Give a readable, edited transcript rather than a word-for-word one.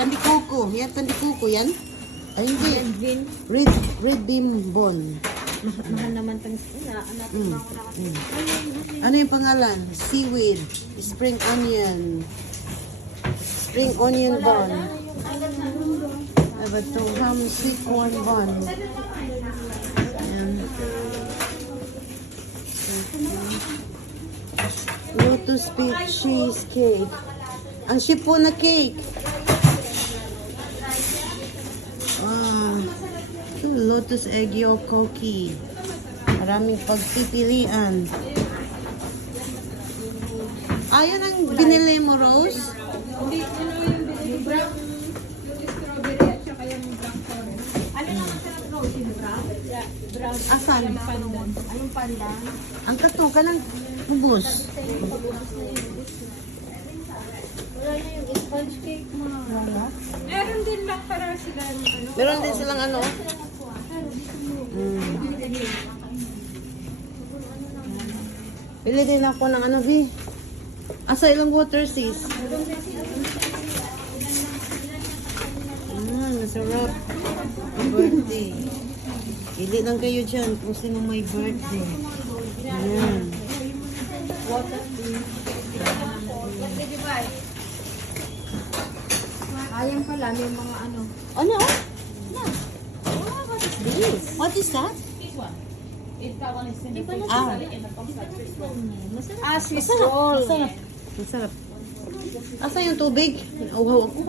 Pandikuko. Yan, pandikuko yan. Ay, hindi. Green. Red bean ball. Mahal naman tang natin ako Ano yung pangalan? Seaweed. Spring onion. Spring onion bun. I have a 2 ham sweet corn bun. Ayan. Lotus peach cheesecake. Ang ship po na cake. Ito, lotus egg yolk cookie. Maraming pagpipilian. Yan ang binili mo, Rose? Hindi, yung brown, yung strawberry at saka yung black forest. Ano lang ang sarap rose? Yung brown? Yeah, brown. Asan? Anong pandan? Ang kato ka lang ubos. Wala na yung sponge cake mo. Wala? Meron din lang para sila ano. Meron din silang ano? Bili din ako ng ano, Vi. Asa ilang water sis? Masarap. Birthday. Pili lang kayo dyan kung sino may birthday. Ayan. Ayan pala, may mga ano. Ano? What is that? Swiss roll. Masarap. Masarap. Asa yung tubig? Uhaw ako.